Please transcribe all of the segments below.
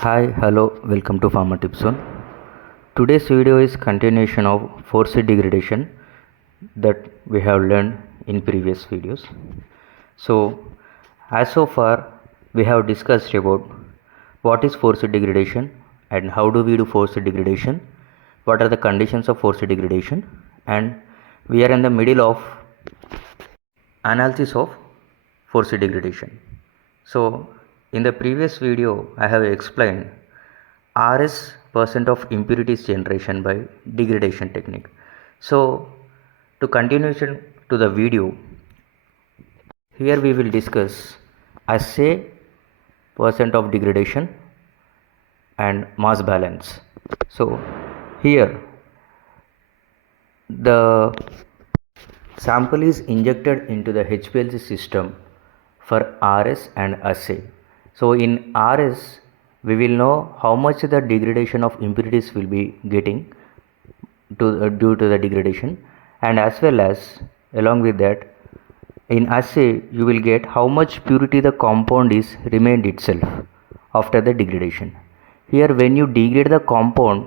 Hi, hello, welcome to Pharma Tips Zone. Today's video is continuation of forced degradation that we have learned in previous videos. So, as so far we have discussed about what is forced degradation and how do we do forced degradation, what are the conditions of forced degradation, and we are in the middle of analysis of forced degradation. So, in the previous video I have explained RS percent of impurities generation by degradation technique. So, to continuation to the video, here we will discuss assay percent of degradation and mass balance. So, here the sample is injected into the HPLC system for RS and assay. So in RS we will know how much the degradation of impurities will be getting due to the degradation, and as well as along with that in assay you will get how much purity the compound is remained itself after the degradation. Here when you degrade the compound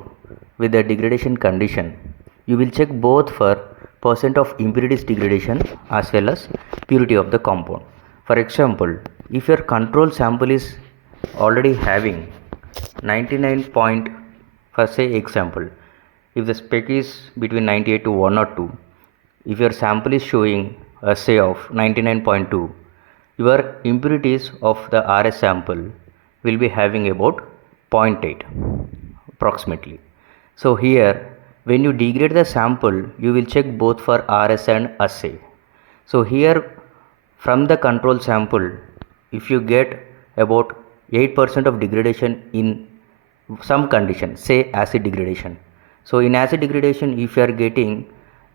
with the degradation condition, you will check both for percent of impurities degradation as well as purity of the compound. For example, if your control sample is already having 99 point, for say example, if the spec is between 98 to 102, if your sample is showing a say of 99.2, your impurities of the RS sample will be having about 0.8 approximately. So here when you degrade the sample, you will check both for RS and assay. So here from the control sample, if you get about 8% of degradation in some condition, say acid degradation. So in acid degradation, if you are getting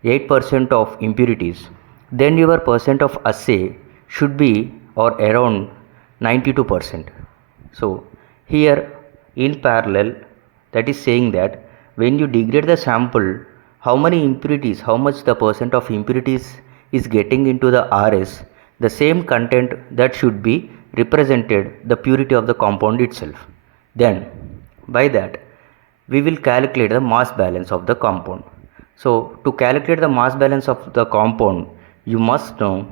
8% of impurities, then your percent of assay should be or around 92%. So here in parallel, that is saying that when you degrade the sample, how many impurities, how much the percent of impurities is getting into the RS, the same content that should be represented the purity of the compound itself. Then by that we will calculate the mass balance of the compound. So to calculate the mass balance of the compound, you must know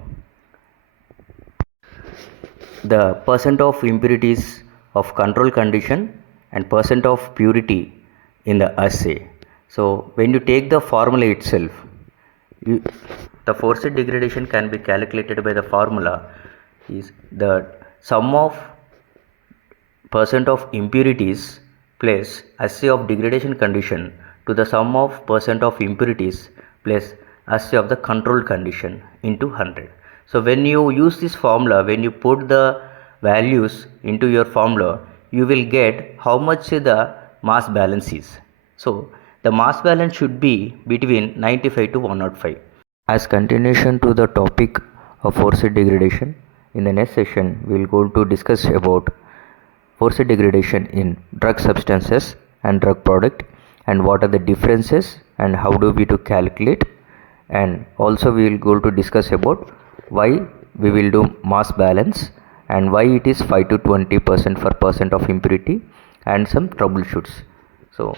the percent of impurities of control condition and percent of purity in the assay. So when you take the formula itself, the forced degradation can be calculated by the formula is the sum of percent of impurities plus assay of degradation condition to the sum of percent of impurities plus assay of the controlled condition into 100. So when you use this formula, when you put the values into your formula, you will get how much the mass balance is. So the mass balance should be between 95 to 105. As continuation to the topic of forced degradation, in the next session we will go to discuss about forced degradation in drug substances and drug product and what are the differences and how do we to calculate, and also we will go to discuss about why we will do mass balance and why it is 5 to 20% for percent of impurity and some troubleshoots. So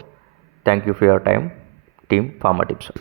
thank you for your time, team Pharma Tips.